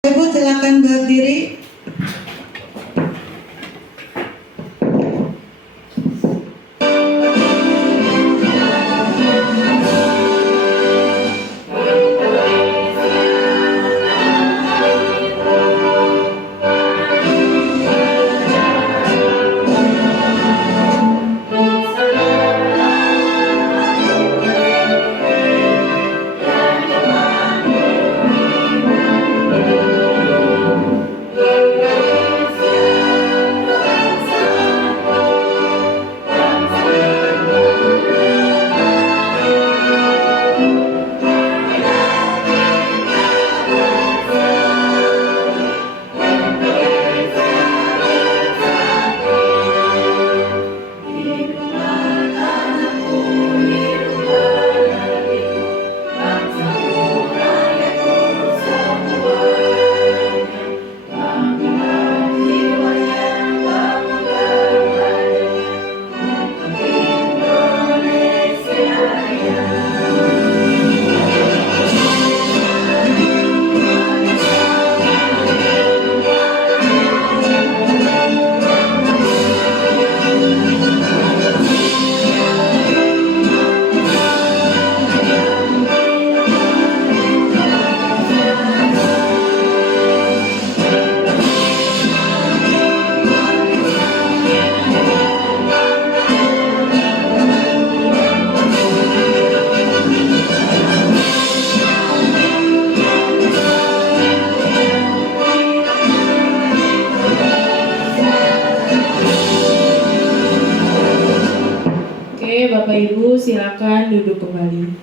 Ibu silakan berdiri. Bapak Ibu silakan duduk kembali.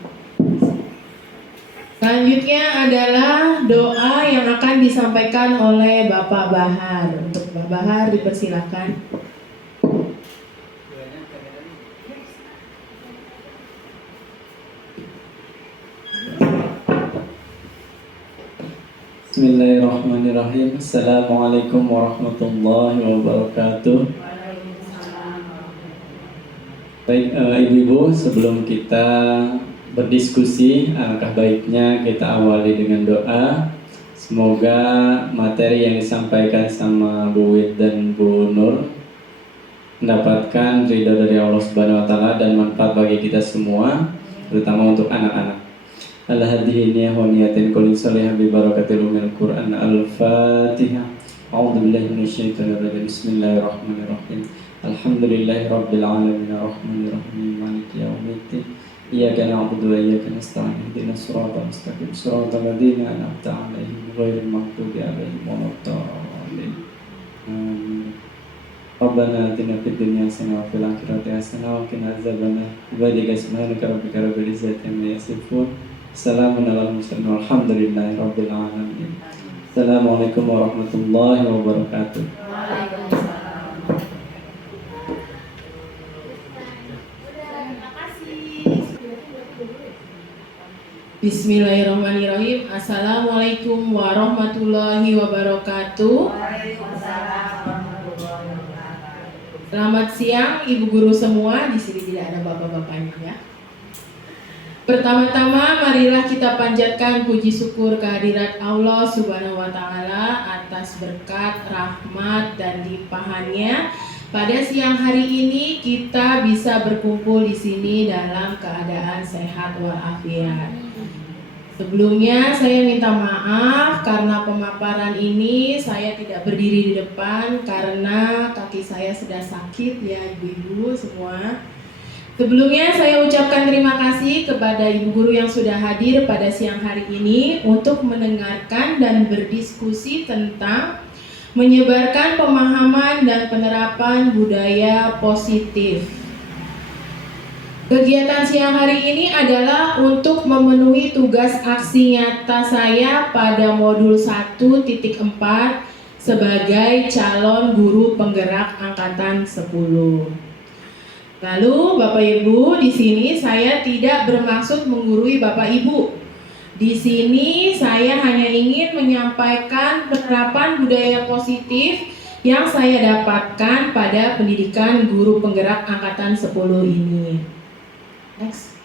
Selanjutnya adalah doa yang akan disampaikan oleh Bapak Bahar. Untuk Bapak Bahar dipersilakan. Bismillahirrahmanirrahim. Assalamualaikum warahmatullahi wabarakatuh. Baik, ibu-ibu, sebelum kita berdiskusi, alangkah baiknya kita awali dengan doa. Semoga materi yang disampaikan sama Bu Wid dan Bu Nur mendapatkan ridha dari Allah Subhanahu wa taala dan manfaat bagi kita semua, terutama untuk anak-anak. Al-hadhihi wa niyatin kulli salih bi barakatil umil Qur'an. Al-Fatihah. A'udzubillahi minasyaitonir rajim. Bismillahirrahmanirrahim. Alhamdulillahi rabbil alamin arrahmanirrahim maliki yaumiddin. Iyyaka na'budu wa iyyaka nasta'in. Ihdinas siratal mustaqim. Siratal ladzina an'amta 'alaihim ghairil maghdubi 'alaihim waladdallin. Amin. Rabbana atina fid dunya hasanah wa fil akhirati hasanah wa qina adzabannar. Subhanaka subhanaka rabbika rabbil izzati amma yasifun. Assalamun alal mursalin walhamdulillahi rabbil alamin. Assalamualaikum warahmatullahi wabarakatuh. Bismillahirrahmanirrahim. Assalamualaikum warahmatullahi wabarakatuh. Selamat siang Ibu Guru semua. Di sini tidak ada bapak-bapaknya ya. Pertama-tama marilah kita panjatkan puji syukur kehadirat Allah Subhanahu wa taala atas berkat, rahmat dan limpahannya. Pada siang hari ini kita bisa berkumpul di sini dalam keadaan sehat walafiat. Sebelumnya saya minta maaf karena pemaparan ini saya tidak berdiri di depan karena kaki saya sedang sakit ya ibu-ibu semua. Sebelumnya saya ucapkan terima kasih kepada ibu guru yang sudah hadir pada siang hari ini untuk mendengarkan dan berdiskusi tentang menyebarkan pemahaman dan penerapan budaya positif. Kegiatan siang hari ini adalah untuk memenuhi tugas aksi nyata saya pada modul 1.4 sebagai calon guru penggerak angkatan 10. Lalu Bapak Ibu, di sini saya tidak bermaksud menggurui Bapak Ibu. Di sini saya hanya ingin menyampaikan penerapan budaya positif yang saya dapatkan pada pendidikan guru penggerak angkatan 10 ini. Next.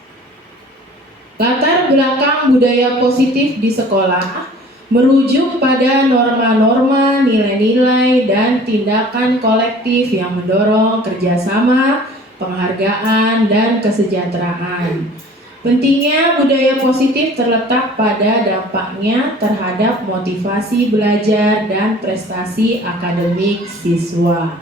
Latar belakang budaya positif di sekolah merujuk pada norma-norma, nilai-nilai, dan tindakan kolektif yang mendorong kerjasama, penghargaan, dan kesejahteraan. Pentingnya budaya positif terletak pada dampaknya terhadap motivasi belajar dan prestasi akademik siswa.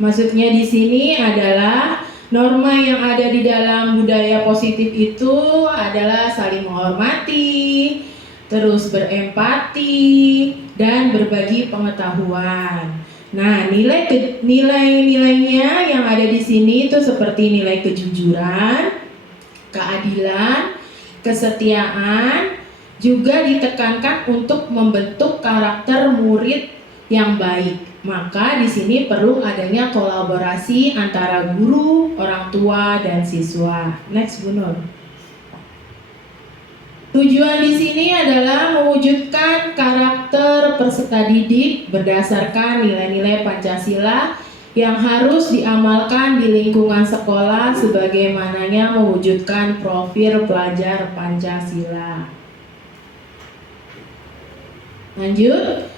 Maksudnya di sini adalah norma yang ada di dalam budaya positif itu adalah saling menghormati, terus berempati, dan berbagi pengetahuan. Nah, nilai-nilainya yang ada di sini itu seperti nilai kejujuran, keadilan, kesetiaan, juga ditekankan untuk membentuk karakter murid yang baik. Maka di sini perlu adanya kolaborasi antara guru, orang tua, dan siswa. Next, Bu Nur. Tujuan di sini adalah mewujudkan karakter peserta didik berdasarkan nilai-nilai Pancasila yang harus diamalkan di lingkungan sekolah sebagaimananya mewujudkan profil pelajar Pancasila. Lanjut.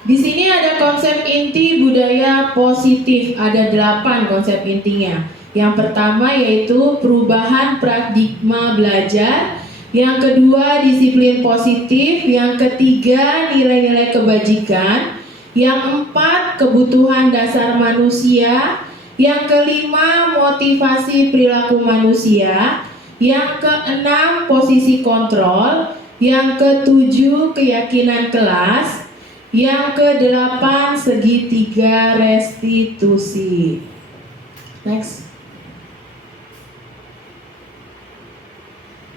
Di sini ada konsep inti budaya positif, ada 8 konsep intinya. Yang pertama yaitu perubahan paradigma belajar. Yang kedua, disiplin positif. Yang ketiga, nilai-nilai kebajikan. Yang empat, kebutuhan dasar manusia. Yang kelima, motivasi perilaku manusia. Yang keenam, posisi kontrol. Yang ketujuh, keyakinan kelas. Yang kedelapan, segitiga restitusi. Next.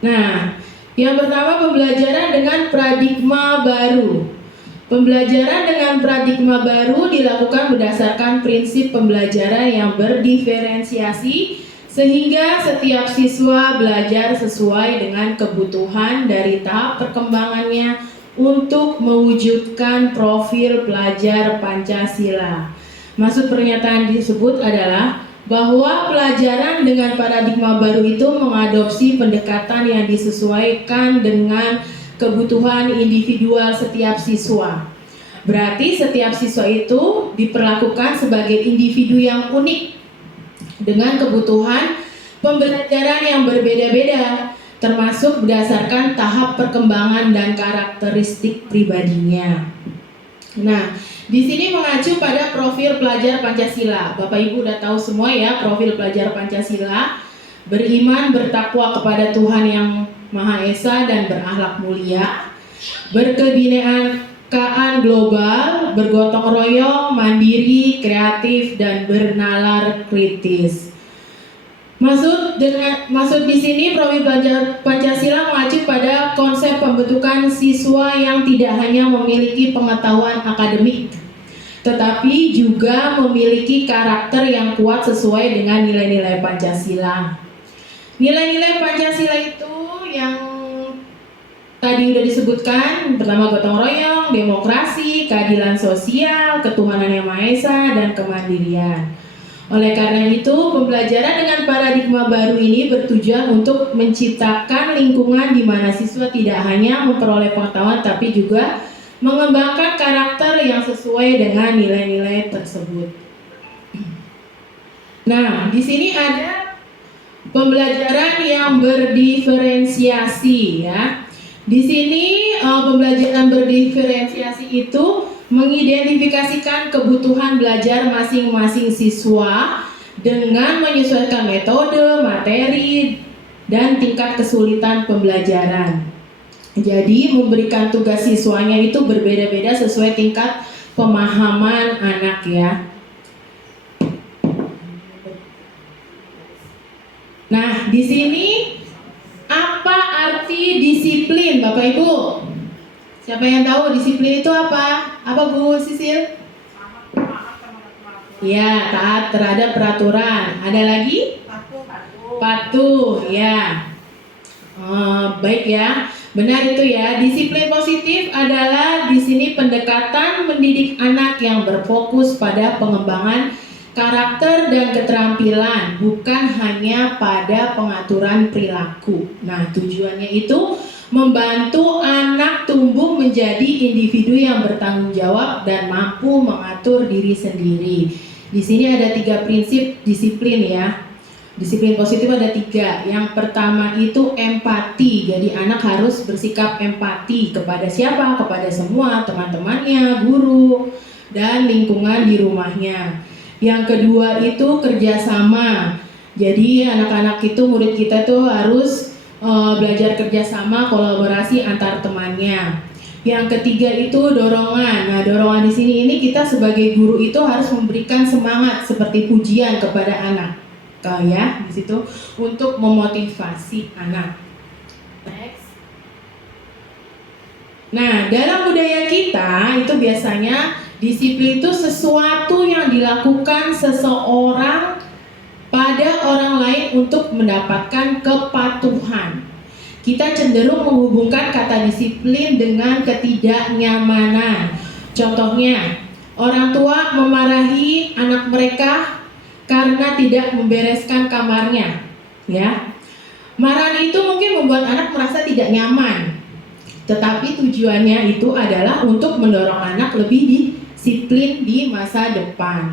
Nah, yang pertama pembelajaran dengan paradigma baru. Pembelajaran dengan paradigma baru dilakukan berdasarkan prinsip pembelajaran yang berdiferensiasi sehingga setiap siswa belajar sesuai dengan kebutuhan dari tahap perkembangannya untuk mewujudkan profil pelajar Pancasila. Maksud pernyataan tersebut adalah bahwa pelajaran dengan paradigma baru itu mengadopsi pendekatan yang disesuaikan dengan kebutuhan individual setiap siswa. Berarti setiap siswa itu diperlakukan sebagai individu yang unik dengan kebutuhan pembelajaran yang berbeda-beda, termasuk berdasarkan tahap perkembangan dan karakteristik pribadinya. Nah, di sini mengacu pada profil pelajar Pancasila. Bapak Ibu udah tahu semua ya profil pelajar Pancasila. Beriman, bertakwa kepada Tuhan yang Maha Esa dan berakhlak mulia. Berkebinekaan global, bergotong royong, mandiri, kreatif, dan bernalar kritis. Maksud di sini profil pelajar Pancasila mengacu pada konsep pembentukan siswa yang tidak hanya memiliki pengetahuan akademik, tetapi juga memiliki karakter yang kuat sesuai dengan nilai-nilai Pancasila. Nilai-nilai Pancasila itu yang tadi udah disebutkan, pertama gotong royong, demokrasi, keadilan sosial, ketuhanan yang Maha Esa, dan kemandirian. Oleh karena itu, pembelajaran dengan paradigma baru ini bertujuan untuk menciptakan lingkungan di mana siswa tidak hanya memperoleh pengetahuan tapi juga mengembangkan karakter yang sesuai dengan nilai-nilai tersebut. Nah, di sini ada pembelajaran yang berdiferensiasi ya. Di sini pembelajaran berdiferensiasi itu mengidentifikasikan kebutuhan belajar masing-masing siswa dengan menyesuaikan metode, materi, dan tingkat kesulitan pembelajaran. Jadi memberikan tugas siswanya itu berbeda-beda sesuai tingkat pemahaman anak ya. Nah, di sini apa arti disiplin, Bapak Ibu? Siapa yang tahu disiplin itu apa? Apa Bu Sisil? Ya, taat terhadap peraturan. Ada lagi? Patuh, ya. Baik ya. Benar itu ya. Disiplin positif adalah di sini pendekatan mendidik anak yang berfokus pada pengembangan karakter dan keterampilan, bukan hanya pada pengaturan perilaku. Nah, tujuannya itu membantu anak tumbuh menjadi menjadi individu yang bertanggung jawab dan mampu mengatur diri sendiri. Di sini ada 3 prinsip disiplin ya. Disiplin positif ada 3. Yang pertama itu empati. Jadi anak harus bersikap empati kepada siapa? Kepada semua teman-temannya, guru, dan lingkungan di rumahnya. Yang kedua itu kerjasama. Jadi anak-anak itu, murid kita tuh harus belajar kerjasama, kolaborasi antar temannya. Yang ketiga itu dorongan. Nah, dorongan di sini ini kita sebagai guru itu harus memberikan semangat seperti pujian kepada anak. Ya, di situ untuk memotivasi anak. Next. Nah, dalam budaya kita itu biasanya disiplin itu sesuatu yang dilakukan seseorang pada orang lain untuk mendapatkan kepatuhan. Kita cenderung menghubungkan kata disiplin dengan ketidaknyamanan. Contohnya, orang tua memarahi anak mereka karena tidak membereskan kamarnya, ya. Marahan itu mungkin membuat anak merasa tidak nyaman, tetapi tujuannya itu adalah untuk mendorong anak lebih disiplin di masa depan.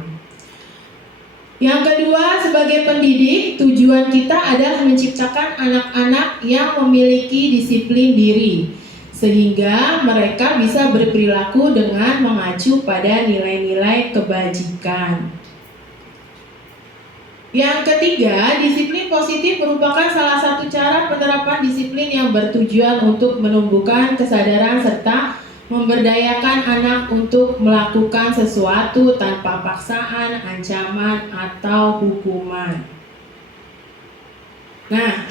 Yang kedua, sebagai pendidik, tujuan kita adalah menciptakan anak-anak yang memiliki disiplin diri, sehingga mereka bisa berperilaku dengan mengacu pada nilai-nilai kebajikan. Yang ketiga, disiplin positif merupakan salah satu cara penerapan disiplin yang bertujuan untuk menumbuhkan kesadaran serta memberdayakan anak untuk melakukan sesuatu tanpa paksaan, ancaman, atau hukuman. Nah,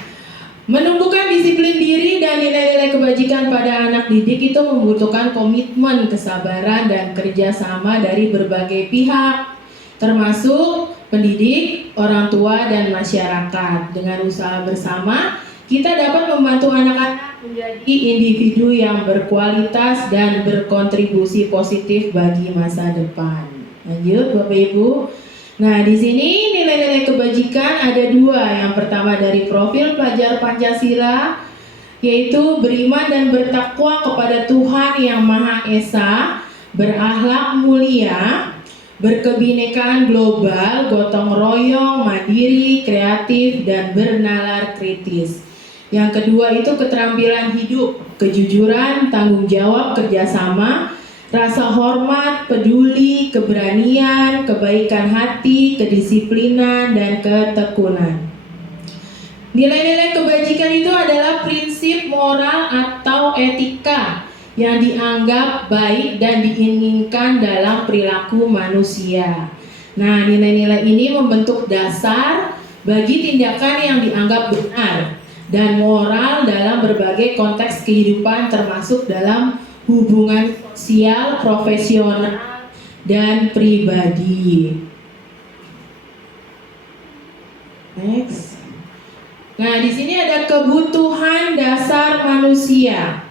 menumbuhkan disiplin diri dan nilai-nilai kebajikan pada anak didik itu membutuhkan komitmen, kesabaran, dan kerjasama dari berbagai pihak, termasuk pendidik, orang tua, dan masyarakat. Dengan usaha bersama, kita dapat membantu anak-anak menjadi individu yang berkualitas dan berkontribusi positif bagi masa depan. Lanjut, Bapak Ibu. Nah, di sini nilai-nilai kebajikan ada 2. Yang pertama dari profil pelajar Pancasila, yaitu beriman dan bertakwa kepada Tuhan Yang Maha Esa, berakhlak mulia, berkebinekaan global, gotong royong, mandiri, kreatif, dan bernalar kritis. Yang kedua itu keterampilan hidup, kejujuran, tanggung jawab, kerjasama, rasa hormat, peduli, keberanian, kebaikan hati, kedisiplinan, dan ketekunan. Nilai-nilai kebajikan itu adalah prinsip moral atau etika yang dianggap baik dan diinginkan dalam perilaku manusia. Nah, nilai-nilai ini membentuk dasar bagi tindakan yang dianggap benar dan moral dalam berbagai konteks kehidupan, termasuk dalam hubungan sosial, profesional, dan pribadi. Next. Nah, di sini ada kebutuhan dasar manusia.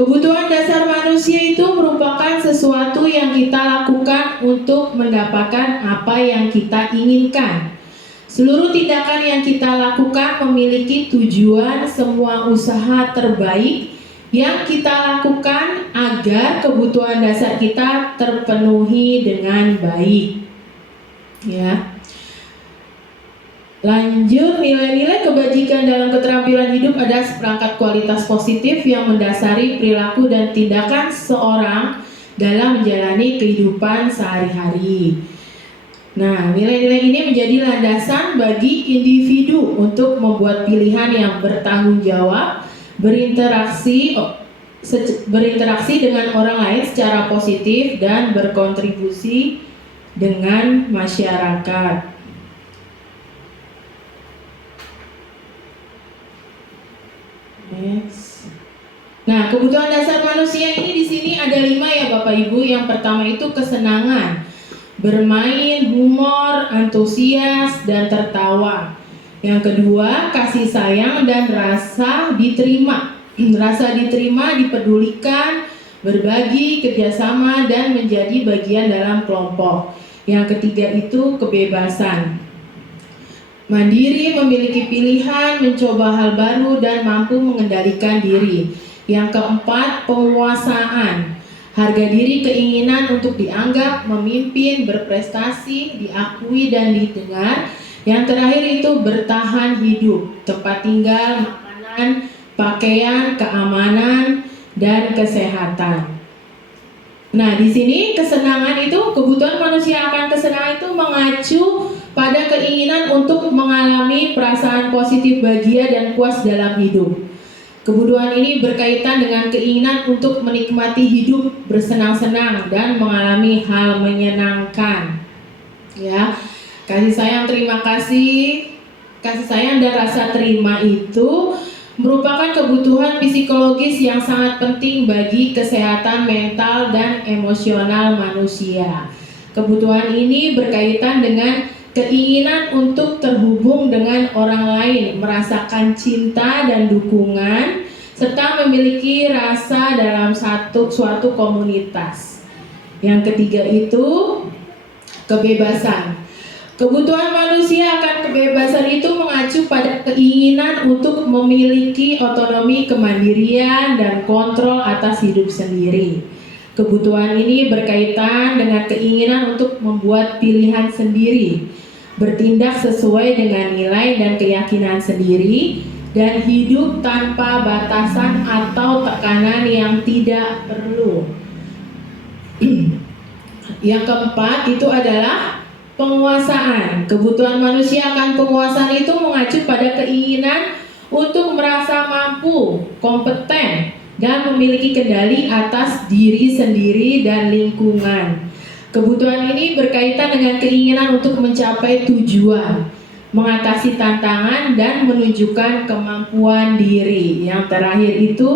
Kebutuhan dasar manusia itu merupakan sesuatu yang kita lakukan untuk mendapatkan apa yang kita inginkan. Seluruh tindakan yang kita lakukan memiliki tujuan, semua usaha terbaik yang kita lakukan agar kebutuhan dasar kita terpenuhi dengan baik. Ya. Lanjut, nilai-nilai kebajikan dalam keterampilan hidup ada seperangkat kualitas positif yang mendasari perilaku dan tindakan seorang dalam menjalani kehidupan sehari-hari. Nah, nilai-nilai ini menjadi landasan bagi individu untuk membuat pilihan yang bertanggung jawab, berinteraksi dengan orang lain secara positif, dan berkontribusi dengan masyarakat. Next. Nah, kebutuhan dasar manusia ini di sini ada 5 ya Bapak Ibu. Yang pertama itu kesenangan, bermain, humor, antusias, dan tertawa. Yang kedua, kasih sayang dan rasa diterima. Rasa diterima, dipedulikan, berbagi, kerjasama, dan menjadi bagian dalam kelompok. Yang ketiga itu kebebasan. Mandiri, memiliki pilihan, mencoba hal baru, dan mampu mengendalikan diri. Yang keempat, penguasaan. Harga diri, keinginan untuk dianggap, memimpin, berprestasi, diakui dan didengar. Yang terakhir itu bertahan hidup, tempat tinggal, makanan, pakaian, keamanan, dan kesehatan. Nah, di sini kesenangan itu, kebutuhan manusia akan kesenangan itu mengacu pada keinginan untuk mengalami perasaan positif, bahagia, dan puas dalam hidup. Kebutuhan ini berkaitan dengan keinginan untuk menikmati hidup, bersenang-senang, dan mengalami hal menyenangkan. Ya, kasih sayang, terima kasih sayang dan rasa terima itu merupakan kebutuhan psikologis yang sangat penting bagi kesehatan mental dan emosional manusia. Kebutuhan ini berkaitan dengan keinginan untuk terhubung dengan orang lain, merasakan cinta dan dukungan, serta memiliki rasa dalam suatu komunitas. Yang ketiga itu kebebasan. Kebutuhan manusia akan kebebasan itu mengacu pada keinginan untuk memiliki otonomi, kemandirian, dan kontrol atas hidup sendiri. Kebutuhan ini berkaitan dengan keinginan untuk membuat pilihan sendiri, bertindak sesuai dengan nilai dan keyakinan sendiri, dan hidup tanpa batasan atau tekanan yang tidak perlu. Yang keempat itu adalah penguasaan. Kebutuhan manusia akan penguasaan itu mengacu pada keinginan untuk merasa mampu, kompeten, dan memiliki kendali atas diri sendiri dan lingkungan. Kebutuhan ini berkaitan dengan keinginan untuk mencapai tujuan, mengatasi tantangan, dan menunjukkan kemampuan diri. Yang terakhir itu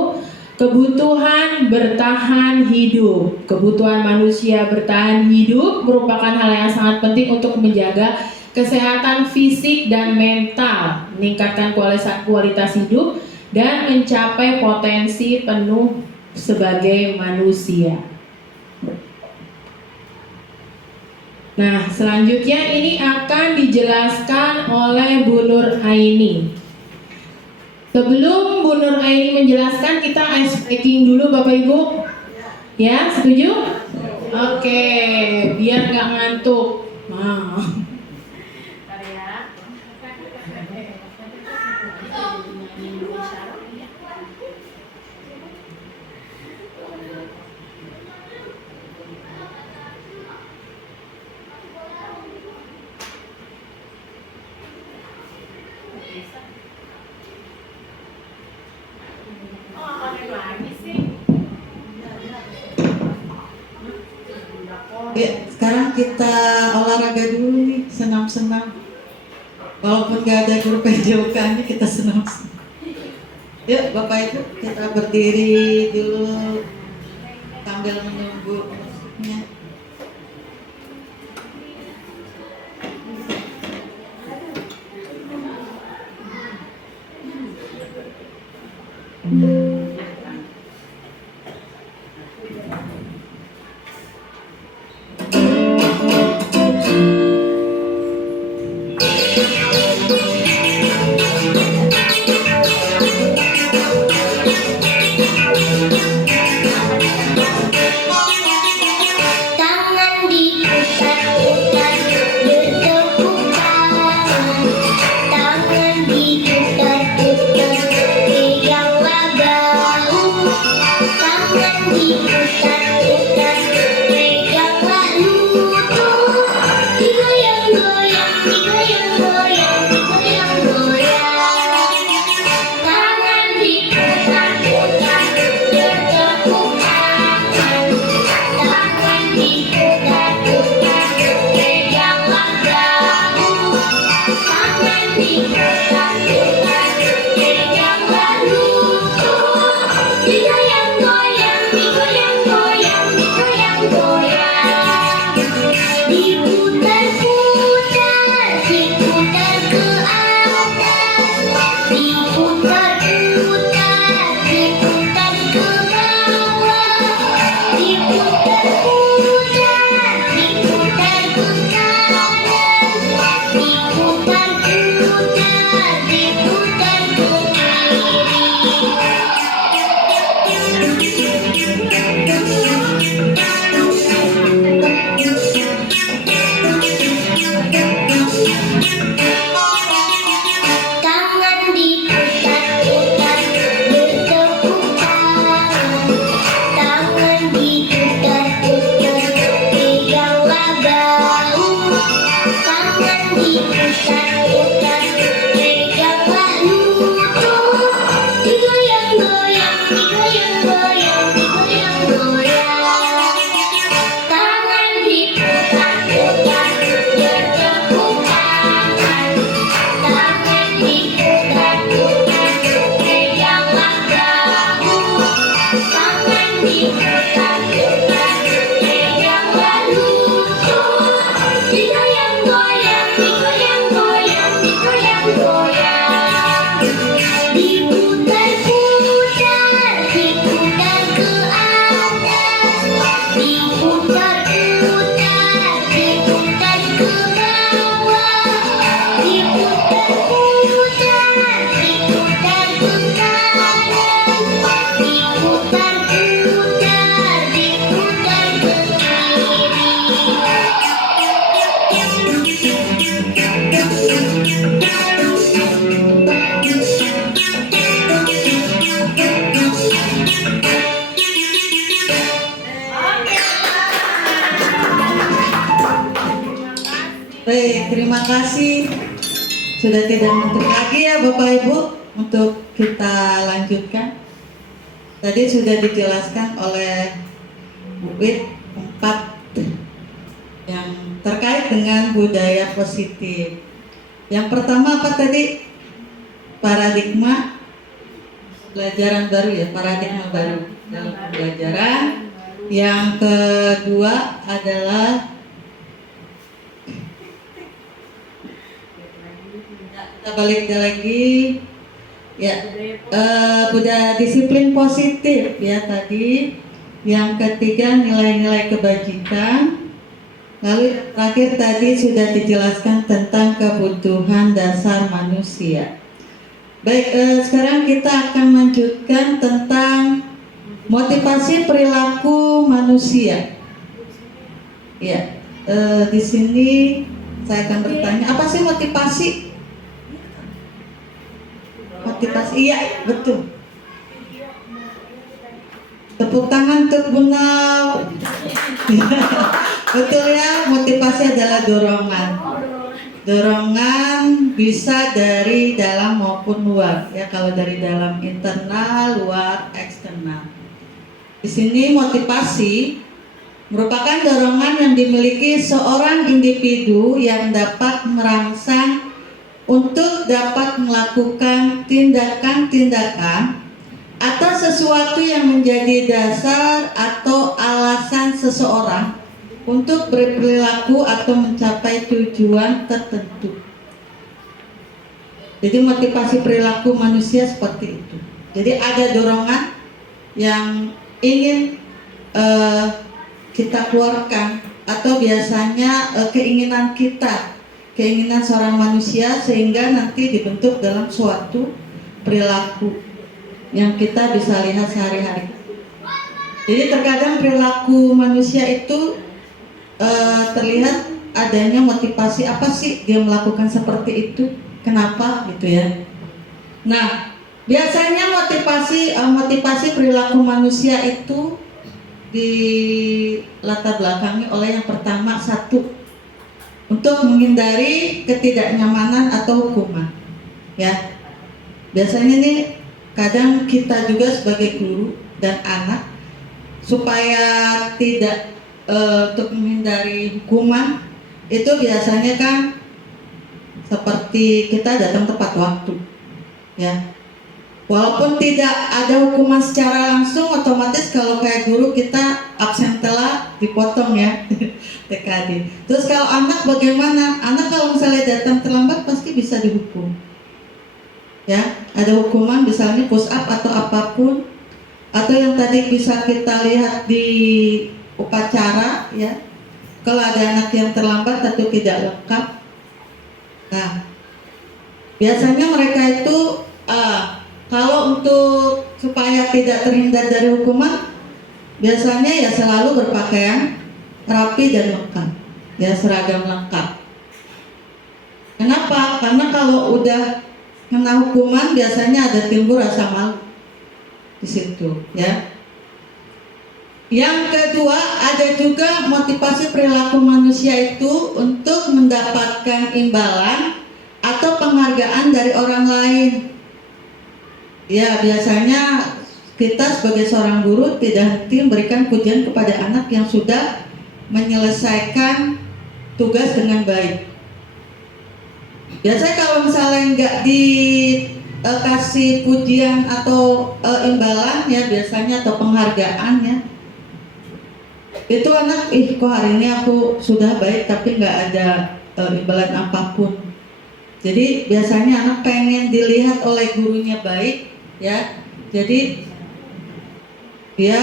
kebutuhan bertahan hidup. Kebutuhan manusia bertahan hidup merupakan hal yang sangat penting untuk menjaga kesehatan fisik dan mental, meningkatkan kualitas hidup, dan mencapai potensi penuh sebagai manusia. Nah, selanjutnya ini akan dijelaskan oleh Bu Nur Aini. Sebelum Bu Nur Aini menjelaskan, kita ice breaking dulu Bapak Ibu. Ya, setuju? Oke, biar nggak ngantuk. Nah. Ya, sekarang kita olahraga dulu nih, senam-senam. Walaupun gak ada guru PJOK-nya, kita senam-senam. Yuk Bapak Ibu, kita berdiri dulu sambil menunggu musiknya. Tangan diputar-putar bertepuk tangan. Tangan diputar-putar peganglah bahu. Tangan diputar-putar peganglah lutut. Digoyang-goyang, digoyang-goyang, digoyang-goyang. Tangan diputar-putar bertepuk tangan. Tangan diputar-putar peganglah bahu. Tangan diputar-putar peganglah lutut. Digoyang-goyang, digoyang-goyang, digoyang-goyang. Diputar-putar, diputar ke atas. Diputar-putar, diputar ke bawah. Diputar-putar, diputar ke kanan. Diputar-putar, diputar ke Baik, terima kasih. Sudah tidak ngantuk lagi ya Bapak Ibu untuk kita lanjutkan. Tadi sudah dijelaskan oleh Bu Wit 4 yang terkait dengan budaya positif. Yang pertama apa tadi? Paradigma pelajaran baru ya, paradigma baru dalam pembelajaran. Yang kedua adalah kita balik lagi ya, budaya disiplin positif ya tadi. Yang ketiga nilai-nilai kebajikan. Lalu yang terakhir tadi sudah dijelaskan tentang kebutuhan dasar manusia. Baik, sekarang kita akan lanjutkan tentang motivasi perilaku manusia. Ya, di sini saya akan bertanya, apa sih motivasi? Motivasi, iya betul. Tepuk tangan untuk Bunau. Betul ya, motivasi adalah dorongan. Dorongan bisa dari dalam maupun luar. Ya, kalau dari dalam internal, luar eksternal. Di sini motivasi merupakan dorongan yang dimiliki seorang individu yang dapat merangsang untuk dapat melakukan tindakan-tindakan atau sesuatu yang menjadi dasar atau alasan seseorang untuk berperilaku atau mencapai tujuan tertentu. Jadi motivasi perilaku manusia seperti itu. Jadi ada dorongan yang ingin kita keluarkan, atau biasanya keinginan kita, keinginan seorang manusia, sehingga nanti dibentuk dalam suatu perilaku yang kita bisa lihat sehari-hari. Jadi terkadang perilaku manusia itu terlihat adanya motivasi, apa sih dia melakukan seperti itu, kenapa gitu ya. Nah, biasanya motivasi perilaku manusia itu di latar belakangi oleh yang pertama, satu, untuk menghindari ketidaknyamanan atau hukuman. Ya, biasanya nih kadang kita juga sebagai guru dan anak supaya tidak untuk menghindari hukuman itu biasanya kan seperti kita datang tepat waktu, ya. Walaupun tidak ada hukuman secara langsung, otomatis kalau kayak guru kita absen telat dipotong ya TKD. Terus kalau anak bagaimana? Anak kalau misalnya datang terlambat pasti bisa dihukum. Ya, ada hukuman misalnya push up atau apapun, atau yang tadi bisa kita lihat di upacara ya, kalau ada anak yang terlambat atau tidak lengkap. Nah, biasanya mereka itu kalau untuk supaya tidak terhindar dari hukuman, biasanya ya selalu berpakaian rapi dan lengkap, ya seragam lengkap. Kenapa? Karena kalau udah kena hukuman biasanya ada timbul rasa malu di situ, ya. Yang kedua, ada juga motivasi perilaku manusia itu untuk mendapatkan imbalan atau penghargaan dari orang lain. Ya, biasanya kita sebagai seorang guru tidak henti memberikan pujian kepada anak yang sudah menyelesaikan tugas dengan baik. Biasanya kalau misalnya nggak dikasih pujian atau imbalan ya biasanya atau penghargaan ya, itu anak kok hari ini aku sudah baik tapi nggak ada imbalan apapun. Jadi biasanya anak pengen dilihat oleh gurunya baik ya, jadi dia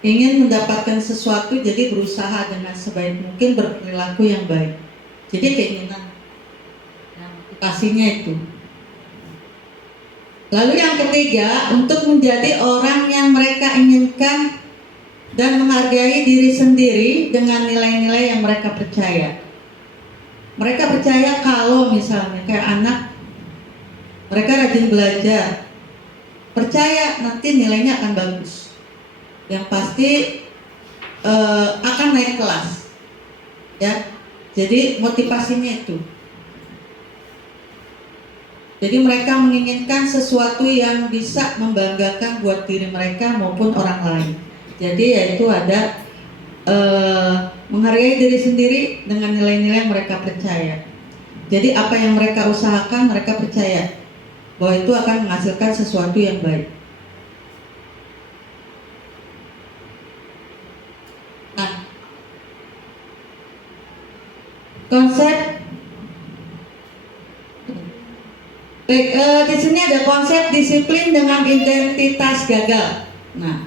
ingin mendapatkan sesuatu, jadi berusaha dengan sebaik mungkin berperilaku yang baik. Jadi keinginan, motivasinya itu. Lalu yang ketiga, untuk menjadi orang yang mereka inginkan dan menghargai diri sendiri dengan nilai-nilai yang mereka percaya. Mereka percaya kalau misalnya kayak anak, mereka rajin belajar, percaya nanti nilainya akan bagus. Yang pasti akan naik kelas, ya. Jadi motivasinya itu. Jadi mereka menginginkan sesuatu yang bisa membanggakan buat diri mereka maupun orang lain. Jadi yaitu ada menghargai diri sendiri dengan nilai-nilai yang mereka percaya. Jadi apa yang mereka usahakan mereka percaya bahwa itu akan menghasilkan sesuatu yang baik. Nah, konsep di sini ada konsep disiplin dengan identitas gagal. Nah,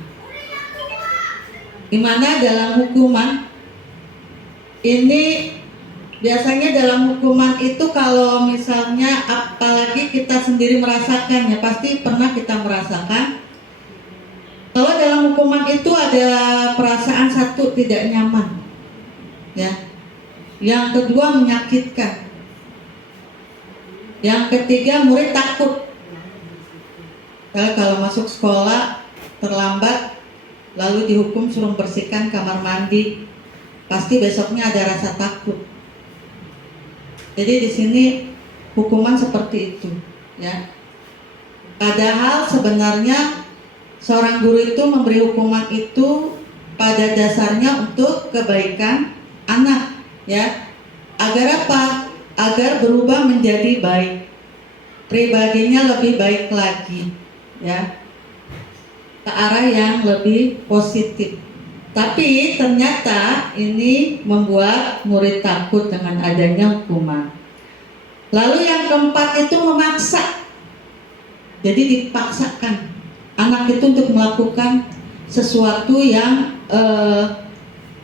di mana dalam hukuman ini biasanya dalam hukuman itu kalau misalnya apalagi kita sendiri merasakan ya pasti pernah kita merasakan kalau dalam hukuman itu ada perasaan satu tidak nyaman ya, yang kedua menyakitkan, yang ketiga murid takut. Kalau masuk sekolah terlambat lalu dihukum suruh bersihkan kamar mandi, pasti besoknya ada rasa takut. Jadi di sini hukuman seperti itu, ya. Padahal sebenarnya seorang guru itu memberi hukuman itu pada dasarnya untuk kebaikan anak, ya. Agar apa? Agar berubah menjadi baik, pribadinya lebih baik lagi, ya, ke arah yang lebih positif. Tapi ternyata ini membuat murid takut dengan adanya hukuman. Lalu yang keempat itu memaksa. Jadi dipaksakan anak itu untuk melakukan sesuatu yang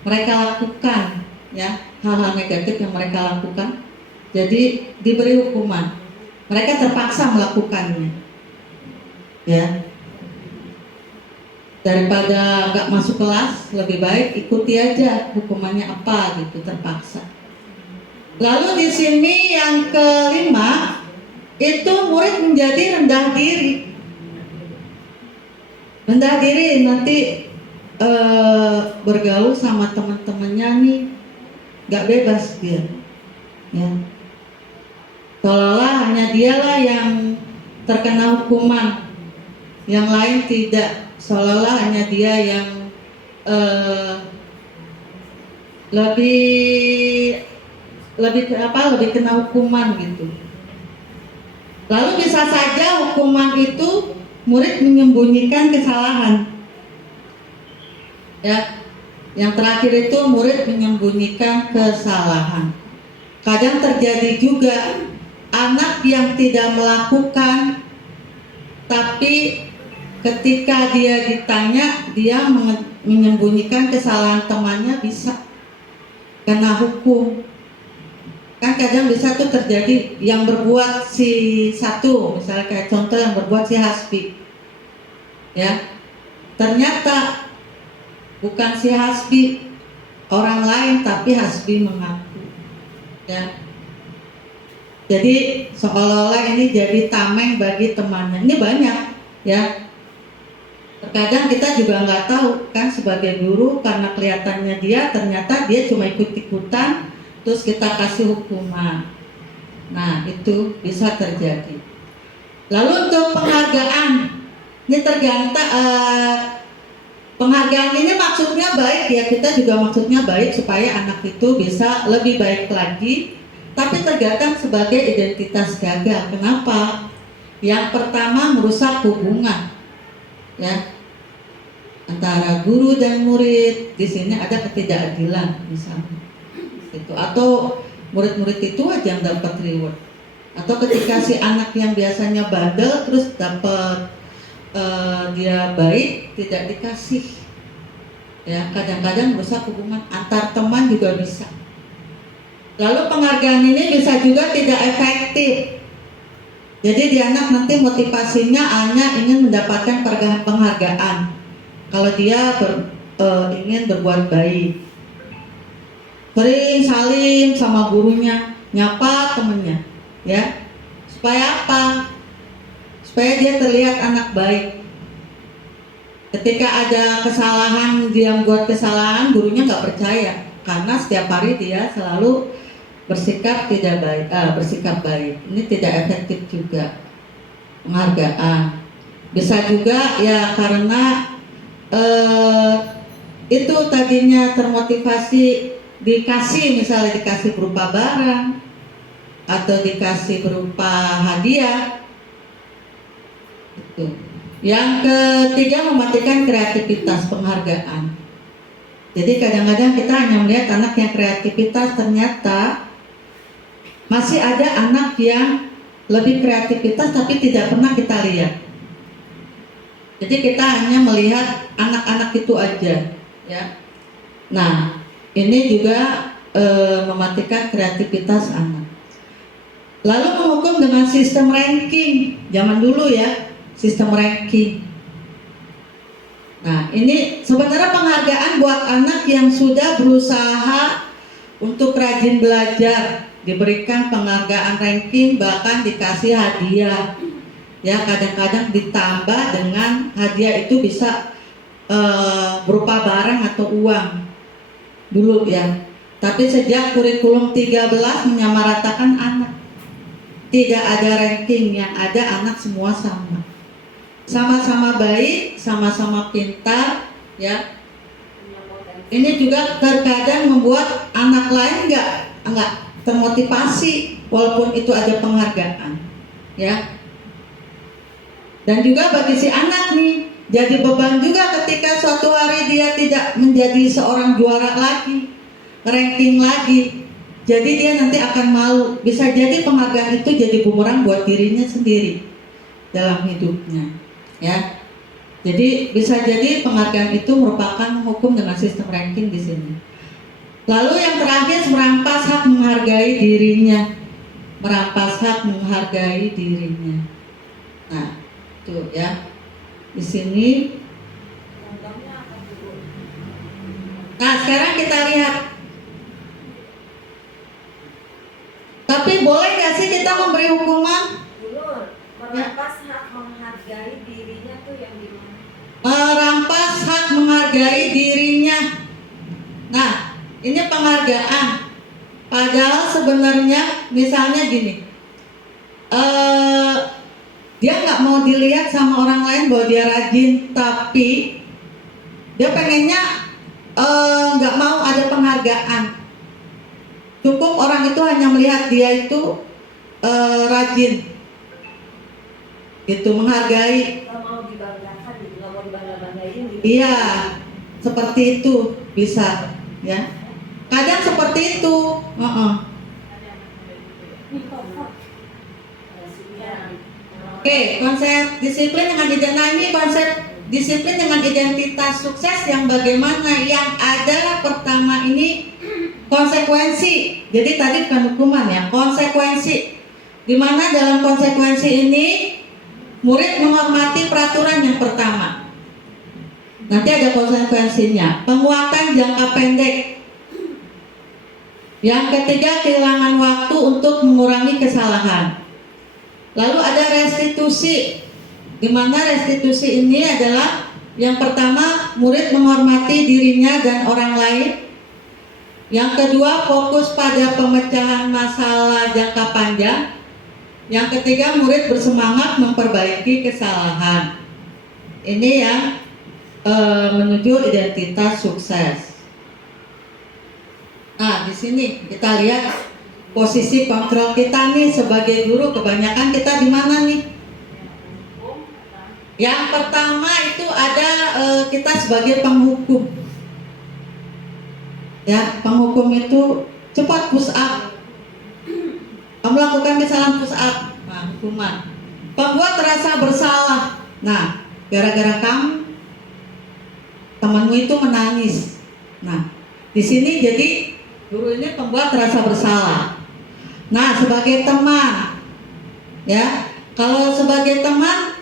mereka lakukan, ya, hal-hal negatif yang mereka lakukan. Jadi diberi hukuman. Mereka terpaksa melakukannya, ya. Daripada nggak masuk kelas, lebih baik ikuti aja hukumannya apa gitu, terpaksa. Lalu di sini yang kelima itu murid menjadi rendah diri. Rendah diri nanti bergaul sama teman-temannya nih nggak bebas dia, ya. Seolah-olah hanya dialah yang terkena hukuman, yang lain tidak. Seolah-olah hanya dia yang lebih kena hukuman gitu. Lalu bisa saja hukuman itu murid menyembunyikan kesalahan. Ya, yang terakhir itu murid menyembunyikan kesalahan. Kadang terjadi juga anak yang tidak melakukan, tapi ketika dia ditanya, dia menyembunyikan kesalahan temannya, bisa kena hukum. Kan kadang bisa tuh terjadi yang berbuat si satu, misalnya kayak contoh yang berbuat si Hasbi, ya, ternyata bukan si Hasbi orang lain, tapi Hasbi mengaku, ya. Jadi seolah-olah ini jadi tameng bagi temannya. Ini banyak, ya. Terkadang kita juga nggak tahu kan sebagai guru, karena kelihatannya ternyata dia cuma ikut-ikutan, terus kita kasih hukuman. Nah, itu bisa terjadi. Lalu untuk penghargaan, ini tergantung penghargaan ini maksudnya baik ya, kita juga maksudnya baik supaya anak itu bisa lebih baik lagi, tapi tergantung sebagai identitas gagal. Kenapa? Yang pertama, merusak hubungan, ya, antara guru dan murid. Di sini ada ketidakadilan misalnya, itu, atau murid-murid itu aja yang dapat reward, atau ketika si anak yang biasanya bandel terus dapat dia baik tidak dikasih, ya. Kadang-kadang merusak hubungan antar teman juga bisa. Lalu penghargaan ini bisa juga tidak efektif. Jadi di anak nanti motivasinya hanya ingin mendapatkan penghargaan kalau dia ingin berbuat baik. Sering salim sama gurunya, nyapa temennya, ya. Supaya apa? Supaya dia terlihat anak baik. Ketika ada kesalahan, dia buat kesalahan, gurunya nggak percaya, karena setiap hari dia selalu bersikap tidak baik, bersikap baik. Ini tidak efektif juga penghargaan. Bisa juga ya karena itu tadinya termotivasi dikasih, misalnya dikasih berupa barang atau dikasih berupa hadiah. Itu. Yang ketiga, mematikan kreativitas penghargaan. Jadi kadang-kadang kita hanya melihat anak yang kreativitas, ternyata masih ada anak yang lebih kreativitas tapi tidak pernah kita lihat. Jadi kita hanya melihat anak-anak itu aja, ya. Nah, ini juga mematikan kreativitas anak. Lalu menghukum dengan sistem ranking. Zaman dulu ya, sistem ranking. Nah, ini sebenarnya penghargaan buat anak yang sudah berusaha untuk rajin belajar, diberikan penghargaan ranking, bahkan dikasih hadiah. Ya, kadang-kadang ditambah dengan hadiah itu bisa berupa barang atau uang dulu ya. Tapi sejak kurikulum 13 menyamaratakan anak, tidak ada ranking, yang ada anak semua sama. Sama-sama baik, sama-sama pintar, ya. Ini juga terkadang membuat anak lain nggak termotivasi walaupun itu ada penghargaan, ya. Dan juga bagi si anak nih, jadi beban juga ketika suatu hari dia tidak menjadi seorang juara lagi, ranking lagi. Jadi dia nanti akan malu. Bisa jadi penghargaan itu jadi bumerang buat dirinya sendiri dalam hidupnya, ya. Jadi bisa jadi penghargaan itu merupakan hukum dengan sistem ranking di sini. Lalu yang terakhir, merampas hak menghargai dirinya. Merampas hak menghargai dirinya. Nah, tuh ya. Di sini. Nah, sekarang kita lihat. Tapi boleh nggak sih kita memberi hukuman? Merampas hak menghargai dirinya tuh yang gimana? Merampas hak menghargai dirinya. Nah, ini penghargaan. Padahal sebenarnya misalnya gini, dia nggak mau dilihat sama orang lain bahwa dia rajin, tapi dia pengennya nggak mau ada penghargaan. Cukup orang itu hanya melihat dia itu rajin, gitu, menghargai. Nggak mau dibanggakan gitu, nggak mau dibangga-banggain gitu. Iya, seperti itu bisa, ya. Kadang seperti itu. Oke, konsep disiplin dengan identitas, ini konsep disiplin dengan identitas sukses yang bagaimana? Yang ada pertama ini konsekuensi. Jadi tadi bukan hukuman ya, konsekuensi. Dimana dalam konsekuensi ini murid menghormati peraturan yang pertama. Nanti ada konsekuensinya. Penguatan jangka pendek. Yang ketiga, kehilangan waktu untuk mengurangi kesalahan. Lalu ada restitusi, di mana restitusi ini adalah yang pertama, murid menghormati dirinya dan orang lain. Yang kedua, fokus pada pemecahan masalah jangka panjang. Yang ketiga, murid bersemangat memperbaiki kesalahan. Ini yang menuju identitas sukses. Nah, di sini kita lihat posisi kontrol kita nih sebagai guru. Kebanyakan kita di mana nih? Yang pertama itu ada kita sebagai penghukum. Ya, penghukum itu cepat push up. Kamu lakukan kesalahan push up, nah, hukuman. Pembuat rasa bersalah. Nah, gara-gara kamu, temanmu itu menangis. Nah, di sini jadi guru ini pembuat rasa bersalah. Nah, sebagai teman, ya, kalau sebagai teman,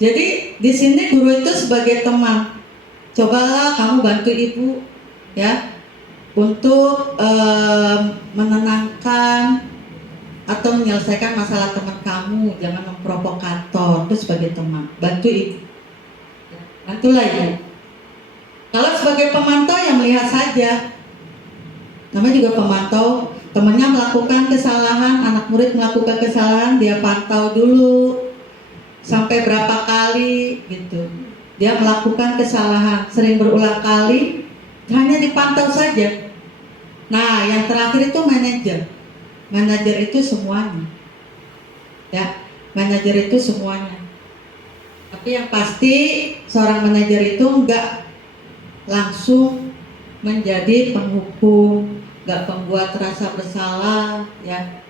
jadi di sini guru itu sebagai teman. Cobalah kamu bantu ibu, ya, untuk menenangkan atau menyelesaikan masalah teman kamu, jangan memprovokator. Itu sebagai teman, bantu ibu, bantulah ibu. Kalau sebagai pemantau yang melihat saja, namanya juga pemantau, temannya melakukan kesalahan, anak murid melakukan kesalahan, dia pantau dulu sampai berapa kali gitu. Dia melakukan kesalahan sering berulang kali, hanya dipantau saja. Nah, yang terakhir itu manajer. Manajer itu semuanya, ya, manajer itu semuanya. Tapi yang pasti seorang manajer itu enggak langsung menjadi penghukum, enggak pembuat rasa bersalah, ya.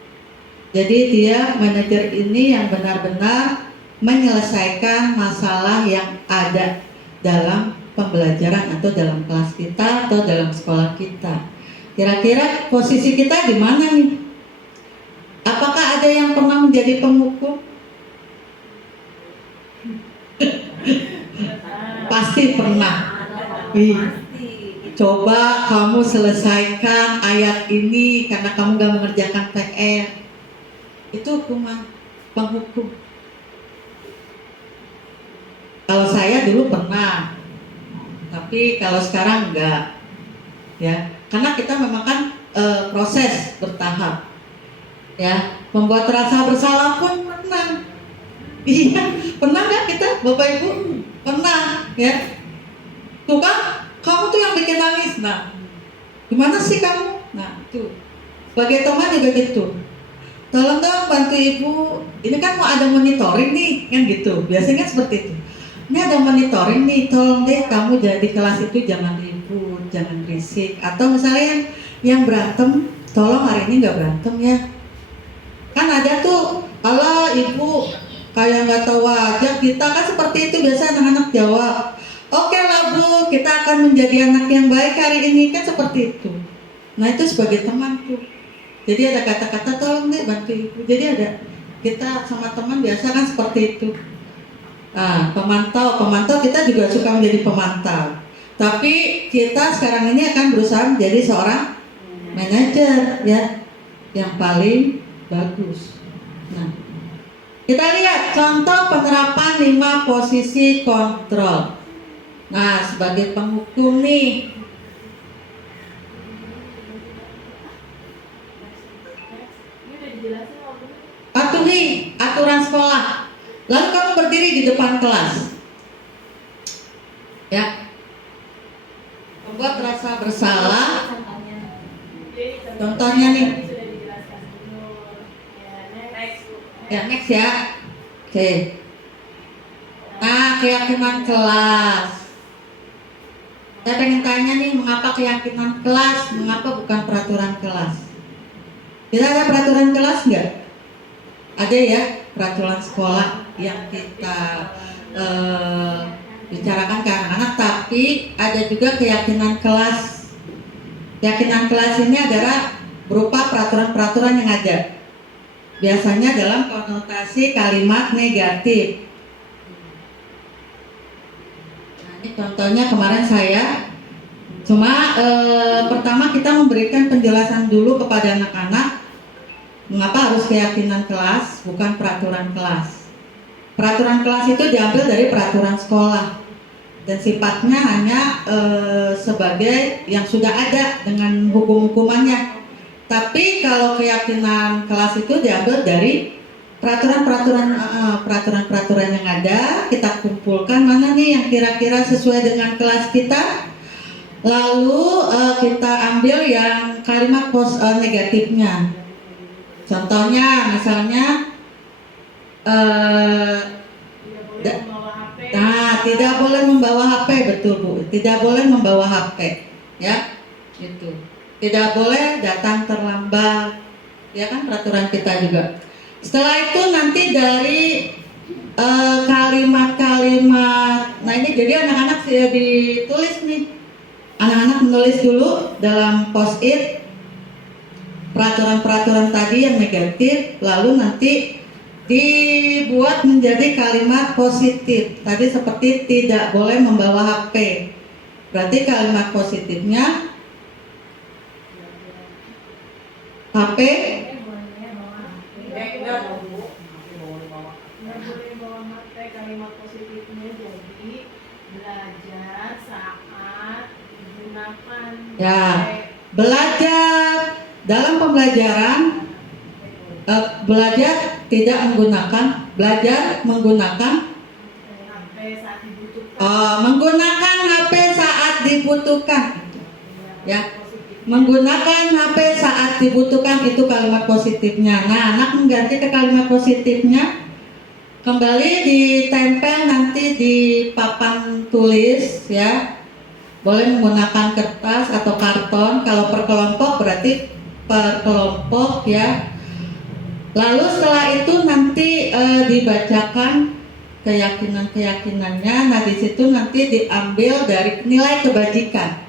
Jadi dia manajer ini yang benar-benar menyelesaikan masalah yang ada dalam pembelajaran atau dalam kelas kita atau dalam sekolah kita. Kira-kira posisi kita di mana nih? Apakah ada yang pernah menjadi penghukum? Pasti pernah. Wih, coba kamu selesaikan ayat ini karena kamu gak mengerjakan PR. Itu hukuman penghukum. Kalau saya dulu pernah, tapi kalau sekarang enggak, ya, karena kita memang kan proses bertahap. Ya, membuat rasa bersalah pun pernah. Iya, pernah nggak kita, Bapak Ibu? Pernah, ya. Tuh kan, kamu tuh yang bikin nangis. Nah, gimana sih kamu? Nah, tuh. Sebagai teman juga gitu. Tolong dong bantu ibu. Ini kan mau ada monitoring nih, kan gitu. Biasanya seperti itu. Ini ada monitoring nih, tolong deh kamu jadi kelas itu jangan ribut, jangan berisik. Atau misalnya yang berantem, tolong hari ini nggak berantem ya. Kan ada tuh, Allah ibu kayak nggak tahu aja, kita kan seperti itu biasa anak-anak jawab. Oke lah bu, kita akan menjadi anak yang baik hari ini, kan seperti itu. Nah itu sebagai teman tuh. Jadi ada kata-kata tolong deh bantu ibu. Jadi ada kita sama teman biasa kan seperti itu. Nah pemantau kita juga suka menjadi pemantau. Tapi kita sekarang ini akan berusaha menjadi seorang manajer ya, yang paling bagus. Nah, kita lihat contoh penerapan 5 posisi kontrol. Nah, sebagai penghukum nih, patuhi aturan sekolah. Lalu kamu berdiri di depan kelas. Ya. Membuat rasa bersalah. Contohnya nih. Ya, next ya. Oke. Nah, keyakinan kelas. Saya pengen tanya nih, mengapa keyakinan kelas? Mengapa bukan peraturan kelas? Kita ada peraturan kelas nggak? Ada ya, peraturan sekolah yang kita bicarakan ke anak-anak. Tapi ada juga keyakinan kelas. Keyakinan kelas ini adalah berupa peraturan-peraturan yang ada. Biasanya dalam konotasi kalimat negatif. Nah, Ini contohnya kemarin saya cuma pertama kita memberikan penjelasan dulu kepada anak-anak mengapa harus keyakinan kelas bukan peraturan kelas. Peraturan kelas itu diambil dari peraturan sekolah dan sifatnya hanya sebagai yang sudah ada dengan hukum-hukumannya. Tapi kalau keyakinan kelas itu diambil dari peraturan-peraturan yang ada, kita kumpulkan mana nih yang kira-kira sesuai dengan kelas kita. Lalu kita ambil yang kalimat negatifnya. Contohnya misalnya tidak boleh membawa HP, betul Bu. Tidak boleh membawa HP, ya. Gitu. Tidak boleh datang terlambat. Ya kan peraturan kita juga. Setelah itu nanti dari kalimat-kalimat. Nah, ini jadi anak-anak sudah ditulis nih. Anak-anak menulis dulu dalam post-it peraturan-peraturan tadi yang negatif, lalu nanti dibuat menjadi kalimat positif. Tadi seperti tidak boleh membawa HP. Berarti kalimat positifnya HP kalimat positifnya jadi belajar saat digunakan. ya. Belajar dalam pembelajaran belajar tidak menggunakan HP saat dibutuhkan. menggunakan HP saat dibutuhkan. Ya. Menggunakan HP saat dibutuhkan itu kalimat positifnya. Nah, anak mengganti ke kalimat positifnya kembali ditempel nanti di papan tulis ya. Boleh menggunakan kertas atau karton. Kalau per kelompok berarti per kelompok ya. Lalu setelah itu nanti dibacakan keyakinan-keyakinannya. Nah, di situ nanti diambil dari nilai kebajikan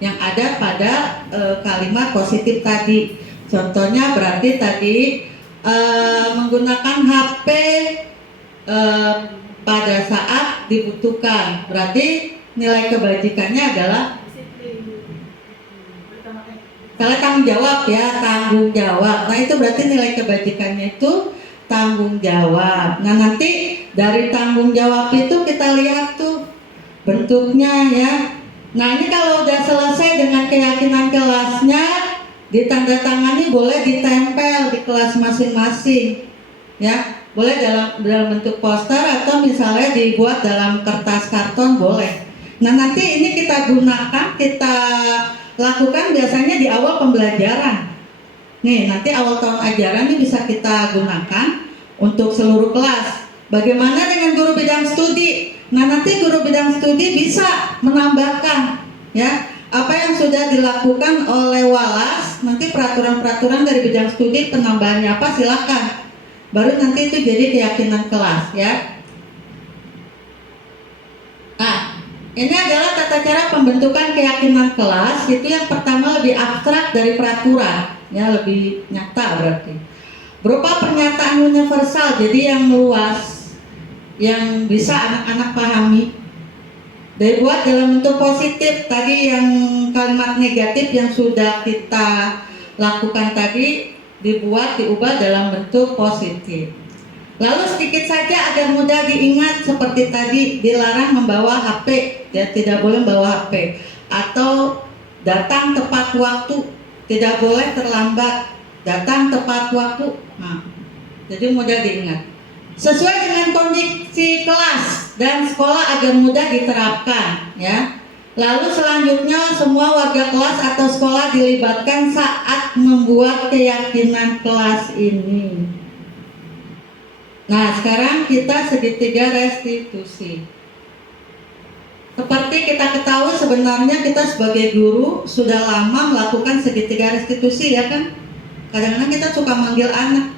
yang ada pada kalimat positif tadi. Contohnya berarti tadi menggunakan HP pada saat dibutuhkan. Berarti nilai kebajikannya adalah kalau tanggung jawab ya, tanggung jawab. Nah, itu berarti nilai kebajikannya itu tanggung jawab. Nah, nanti dari tanggung jawab itu kita lihat tuh bentuknya ya. Nah, ini kalau udah selesai dengan keyakinan kelasnya, ditandatangani, boleh ditempel di kelas masing-masing, ya. Boleh dalam bentuk poster atau misalnya dibuat dalam kertas karton, boleh. Nah, nanti ini kita gunakan, kita lakukan biasanya di awal pembelajaran. Nih, nanti awal tahun ajaran ini bisa kita gunakan untuk seluruh kelas. Bagaimana dengan guru bidang studi? Nah, nanti guru bidang studi bisa menambahkan ya apa yang sudah dilakukan oleh Walas. Nanti peraturan-peraturan dari bidang studi penambahannya apa silakan. Baru nanti itu jadi keyakinan kelas ya. Nah, ini adalah tata cara pembentukan keyakinan kelas. Itu yang pertama lebih abstrak dari peraturan ya, lebih nyata berarti. Berupa pernyataan universal, jadi yang luas, yang bisa anak-anak pahami. Dibuat dalam bentuk positif. Tadi yang kalimat negatif yang sudah kita lakukan tadi diubah dalam bentuk positif. Lalu sedikit saja agar mudah diingat seperti tadi, dilarang membawa HP, ya, tidak boleh membawa HP. Atau datang tepat waktu, tidak boleh terlambat, datang tepat waktu. Nah, jadi mudah diingat. Sesuai dengan kondisi kelas dan sekolah agar mudah diterapkan ya. Lalu selanjutnya semua warga kelas atau sekolah dilibatkan saat membuat keyakinan kelas ini. Nah, sekarang kita segitiga restitusi. Seperti kita ketahui sebenarnya kita sebagai guru sudah lama melakukan segitiga restitusi ya kan. Kadang-kadang kita suka manggil anak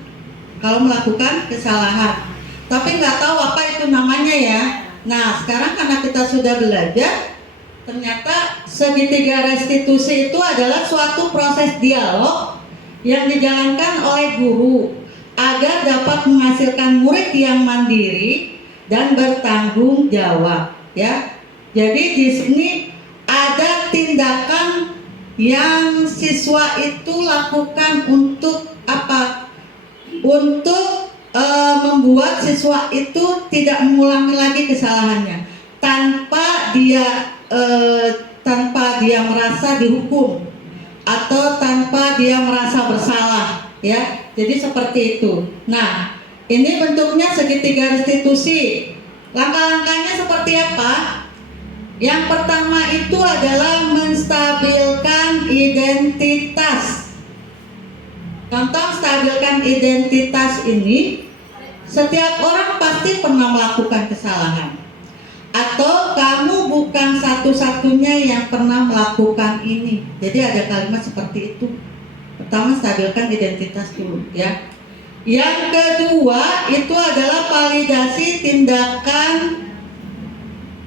kalau melakukan kesalahan. Tapi nggak tahu apa itu namanya ya. Nah, sekarang karena kita sudah belajar, ternyata segitiga restitusi itu adalah suatu proses dialog yang dijalankan oleh guru agar dapat menghasilkan murid yang mandiri dan bertanggung jawab ya. Jadi di sini ada tindakan yang siswa itu lakukan untuk apa? Untuk membuat siswa itu tidak mengulangi lagi kesalahannya tanpa dia merasa dihukum atau tanpa dia merasa bersalah, ya. Jadi seperti itu. Nah, ini bentuknya segitiga restitusi. Langkah-langkahnya seperti apa? Yang pertama itu adalah menstabilkan identitas. Contoh stabilkan identitas ini, setiap orang pasti pernah melakukan kesalahan. Atau kamu bukan satu-satunya yang pernah melakukan ini. Jadi ada kalimat seperti itu. Pertama, stabilkan identitas dulu, ya. Yang kedua itu adalah validasi tindakan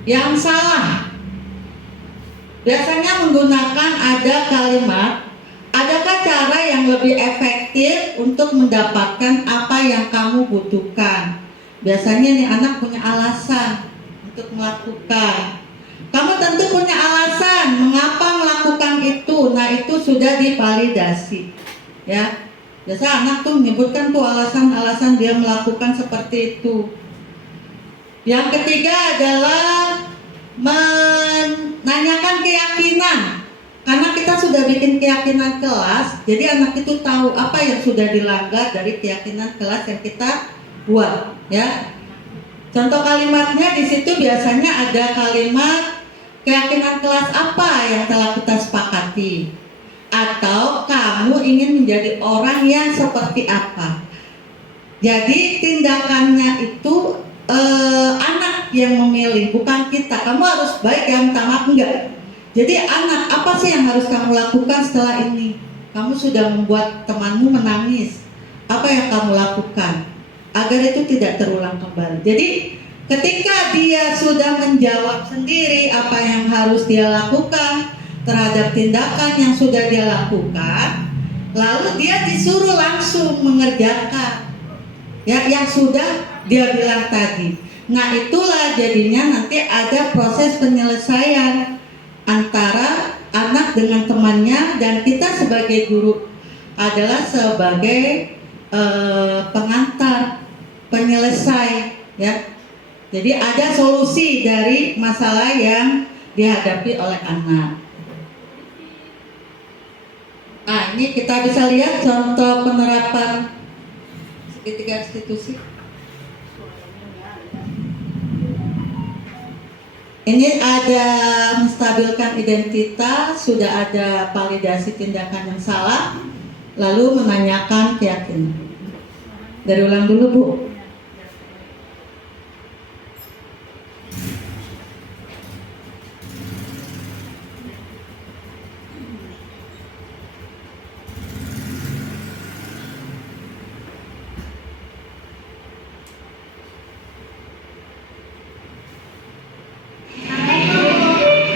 yang salah. Biasanya menggunakan ada kalimat, adakah cara yang lebih efektif untuk mendapatkan apa yang kamu butuhkan? Biasanya nih anak punya alasan untuk melakukan. Kamu tentu punya alasan mengapa melakukan itu. Nah, itu sudah divalidasi, ya. Biasa anak tuh menyebutkan tuh alasan-alasan dia melakukan seperti itu. Yang ketiga adalah menanyakan keyakinan. Karena kita sudah bikin keyakinan kelas, jadi anak itu tahu apa yang sudah dilanggar dari keyakinan kelas yang kita buat, ya. Contoh kalimatnya di situ biasanya ada kalimat keyakinan kelas apa yang telah kita sepakati, atau kamu ingin menjadi orang yang seperti apa. Jadi tindakannya itu anak yang memilih, bukan kita. Kamu harus baik ya, minta maaf, enggak. Jadi anak, apa sih yang harus kamu lakukan setelah ini? Kamu sudah membuat temanmu menangis. Apa yang kamu lakukan agar itu tidak terulang kembali? Jadi ketika dia sudah menjawab sendiri apa yang harus dia lakukan terhadap tindakan yang sudah dia lakukan, lalu dia disuruh langsung mengerjakan, ya, yang sudah dia bilang tadi. Nah, itulah jadinya nanti ada proses penyelesaian antara anak dengan temannya, dan kita sebagai guru adalah sebagai pengantar, penyelesai, ya. Jadi ada solusi dari masalah yang dihadapi oleh anak. Nah, ini kita bisa lihat contoh penerapan segitiga restitusi. Ini ada menstabilkan identitas, sudah ada validasi tindakan yang salah, lalu menanyakan keyakinan. Dari ulang dulu, Bu.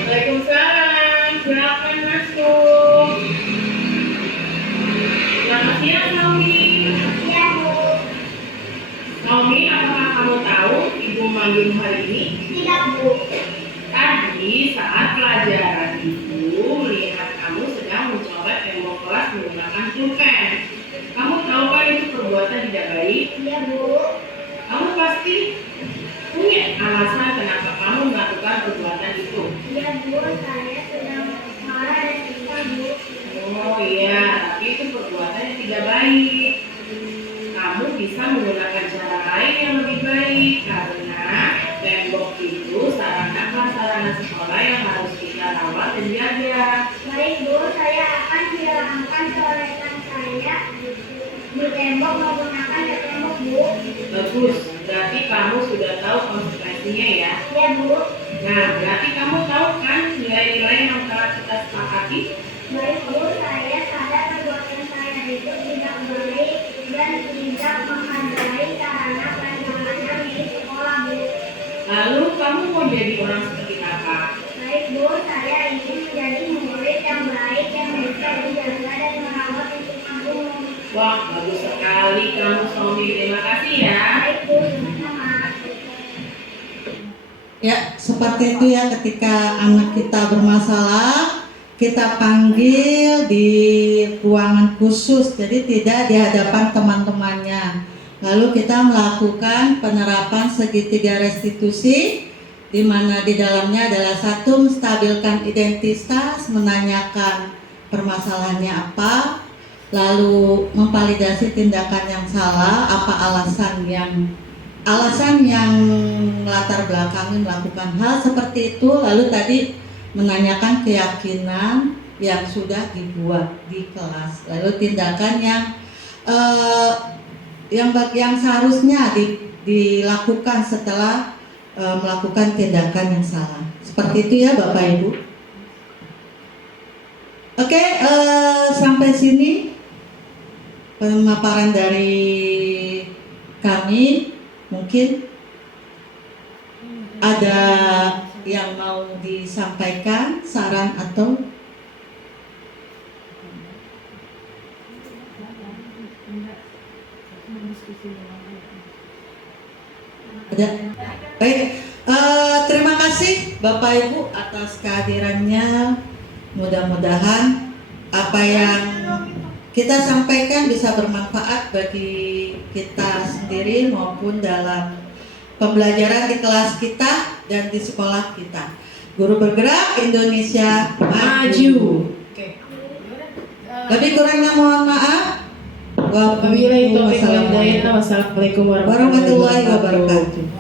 Waalaikumsalam, silakan masuk. Selamat siang, Naomi. Iya, Bu. Naomi, apakah kamu tahu Ibu manggilmu hari ini? Tidak, Bu. Tadi saat pelajaran Ibu melihat kamu sedang mencoret tembok kelas menggunakan pulpen. Kamu tahu kan itu perbuatan tidak baik? Iya, Bu. Kamu pasti punya alasan kenapa kamu melakukan perbuatan itu. Iya, Bu. Saya sedang marah dan susah, Bu. Oh iya, tapi itu perbuatan yang tidak baik. Kamu bisa menggunakan cara lain yang lebih baik, karena tembok itu sarana sekolah yang harus kita rawat dan jaga. Baik, Bu. Saya akan hilangkan coretan saya di tembok menggunakan cat tembok, Bu. Bagus, berarti kamu sudah tahu konsekuensinya ya. Iya, Bu. Nah, berarti kamu tahu kan nilai-nilai yang telah kita sepakati? Baik, Bu. Saya sadar perbuatan saya itu tidak baik dan tidak menghargai sarana prasarana milik sekolah, Bu. Lalu kamu mau jadi orang seperti apa? Baik, Bu. Saya ingin menjadi murid yang baik yang bisa dijaga dan merawat untuk kamu. Wah, bagus sekali kamu, Somi. Terima kasih ya. Baik, Bu. Sama-sama. Ya, seperti itu ya, ketika anak kita bermasalah, kita panggil di ruangan khusus, jadi tidak di hadapan teman-temannya. Lalu kita melakukan penerapan segitiga restitusi, di mana di dalamnya adalah satu, menstabilkan identitas, menanyakan permasalahannya apa, lalu memvalidasi tindakan yang salah, apa alasan yang latar belakangnya melakukan hal seperti itu, lalu tadi menanyakan keyakinan yang sudah dibuat di kelas, lalu tindakan yang seharusnya dilakukan setelah melakukan tindakan yang salah. Seperti itu ya Bapak Ibu. Oke, sampai sini pemaparan dari kami. Mungkin ada yang mau disampaikan, saran atau ada? Baik, terima kasih Bapak Ibu atas kehadirannya. Mudah-mudahan apa yang kita sampaikan bisa bermanfaat bagi kita sendiri maupun dalam pembelajaran di kelas kita dan di sekolah kita. Guru bergerak Indonesia maju. Oke. Lebih kurangnya mohon maaf. Wabillahi taufiq wal hidayah. Wassalamualaikum warahmatullahi warahmatullahi wabarakatuh. wabarakatuh.